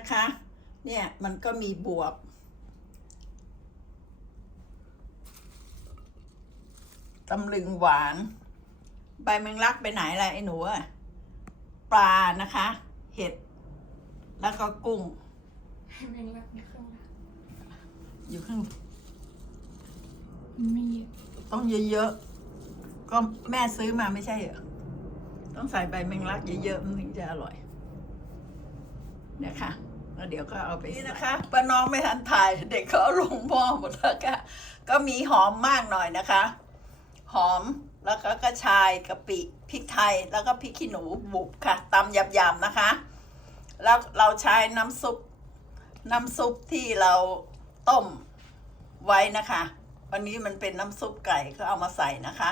นะคะ เนี่ยมันก็มีบวบ ตำลึงหวาน ใบแมงลักไปไหนล่ะไอ้หนูอะปลานะคะ เห็ด แล้วก็กุ้งแมงลักในข้างหลังอยู่ข้างมีต้องเยอะๆ ก็แม่ซื้อมาไม่ใช่เหรอ ต้องใส่ใบแมงลักเยอะๆ มันถึงจะอร่อยเนี่ยค่ะ แล้วเดี๋ยวก็เอาไปนี่นะคะป้าน้องไม่ทันถ่ายเด็กเขาลงหม้อหมดแล้วค่ะ ก็มีหอมมากหน่อยนะคะ หอมแล้วก็กระชายกะปิพริกไทยแล้วก็พริกขี้หนูบุบค่ะตำหยาบๆนะคะ แล้วเราใช้น้ำซุปน้ำซุปที่เราต้มไว้นะคะ วันนี้มันเป็นน้ำซุปไก่ก็เอามาใส่นะคะ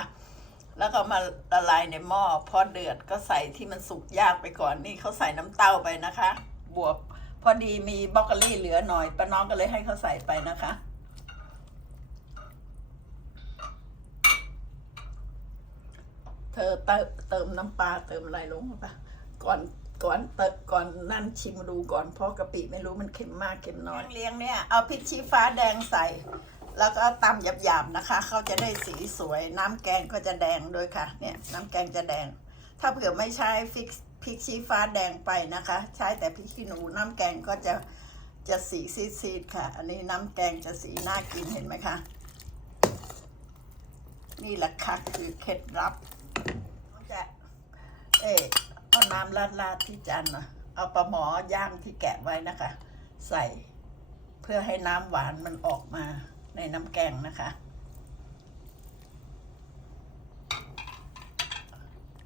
แล้วก็มาละลายในหม้อพอเดือดก็ใส่ที่มันสุกยากไปก่อนนี่เขาใส่น้ำเต้าไปนะคะ บวก พอดีมีบรอกโคลี่เหลือหน่อยป้าน้องก็เลยให้เขาใส่ไปนะคะ เธอเติมเติมน้ำปลาเติมอะไรลงปะก่อนก่อนเติมก่อนนั่นชิมดูก่อนเพราะกะปิไม่รู้มันเค็มมากเค็มน้อยเลี้ยงเนี่ยเอาพริกชี้ฟ้าแดงใส่ แล้วก็ตำหยาบๆนะคะเขาจะได้สีสวย น้ำแกงก็จะแดงด้วยค่ะ เนี่ย น้ำแกงจะแดง ถ้าเผื่อไม่ใช้ฟิก พริกชี้ฟ้าแดงไปนะคะ ใช้แต่พริกขี้หนูน้ำแกงก็จะจะสีซีดๆค่ะ อันนี้น้ำแกงจะสีน่ากินเห็นไหมคะ นี่แหละค่ะคือเคล็ดลับจะเออเอาน้ำราดๆที่จานนะเอาปลาหมอย่างที่แกะไว้นะคะ ใส่เพื่อให้น้ำหวานมันออกมาในน้ำแกงนะคะ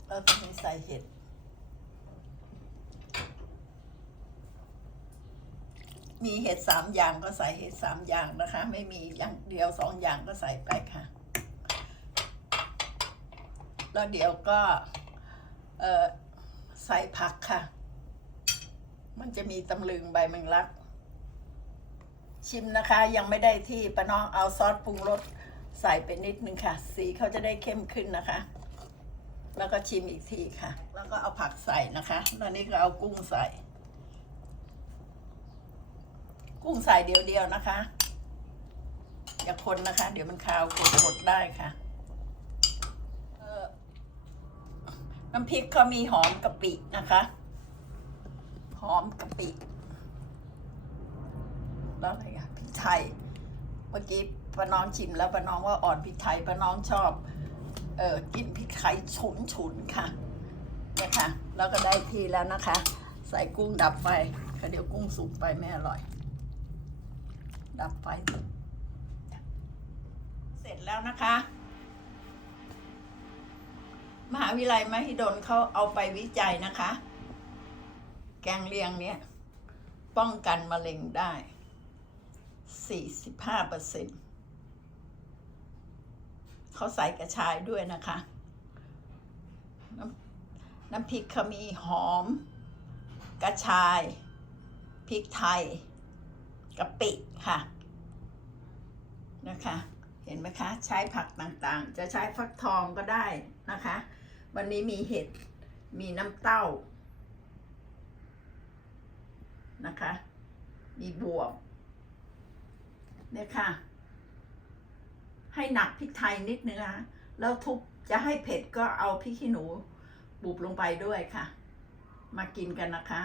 แล้วก็มีใส่เห็ด มีเห็ดสามอย่างก็ใส่เห็ดสามอย่างนะคะ ไม่มีอย่างเดียวสองอย่างก็ใส่ไปค่ะ แล้วเดี๋ยวก็เออใส่ผักค่ะ มันจะมีตำลึงใบแมงลัก ชิมนะคะยังไม่ได้ที่ป้าน้องเอาซอสปรุงรสใส่ไปนิดนึงค่ะ สีเขาจะได้เข้มขึ้นนะคะ แล้วก็ชิมอีกทีค่ะ แล้วก็เอาผักใส่นะคะแล้วนี่ก็เอากุ้งใส่ กุ้งใส่เดียวๆนะคะ อย่าคนนะคะ เดี๋ยวมันคาวกดๆได้ค่ะน้ำพริกเขามีหอมกะปินะคะ หอมกะปิ แล้วอะไรอะพริกไทย เมื่อกี้ป้าน้องชิมแล้วป้าน้องว่าอ่อนพริกไทยป้าน้องชอบ เออกินพริกไทยฉุนฉุนๆค่ะเนี่ยค่ะ แล้วก็ได้ที่แล้วนะคะ ใส่กุ้งดับไฟค่ะเดี๋ยวกุ้งสุกไปไม่อร่อย ดับไฟเสร็จแล้วนะคะ มหาวิทยาลัยมหิดลเขาเอาไปวิจัยนะคะ แกงเลียงเนี่ย ป้องกันมะเร็งได้ 45เปอร์เซ็นเขาใส่กระชายด้วยนะคะ น้ำน้ำพริกเขามีหอม กระชาย พริกไทย กะปิค่ะ นะคะ เห็นไหมคะ ใช้ผักต่างๆ จะใช้ฟักทองก็ได้นะคะ วันนี้มีเห็ด มีน้ำเต้า นะคะ มีบวบเนี่ยค่ะ ให้หนักพริกไทยนิดนึงนะคะแล้วทุบจะให้เผ็ดก็เอาพริกขี้หนูบุบลงไปด้วยค่ะ มากินกันนะคะ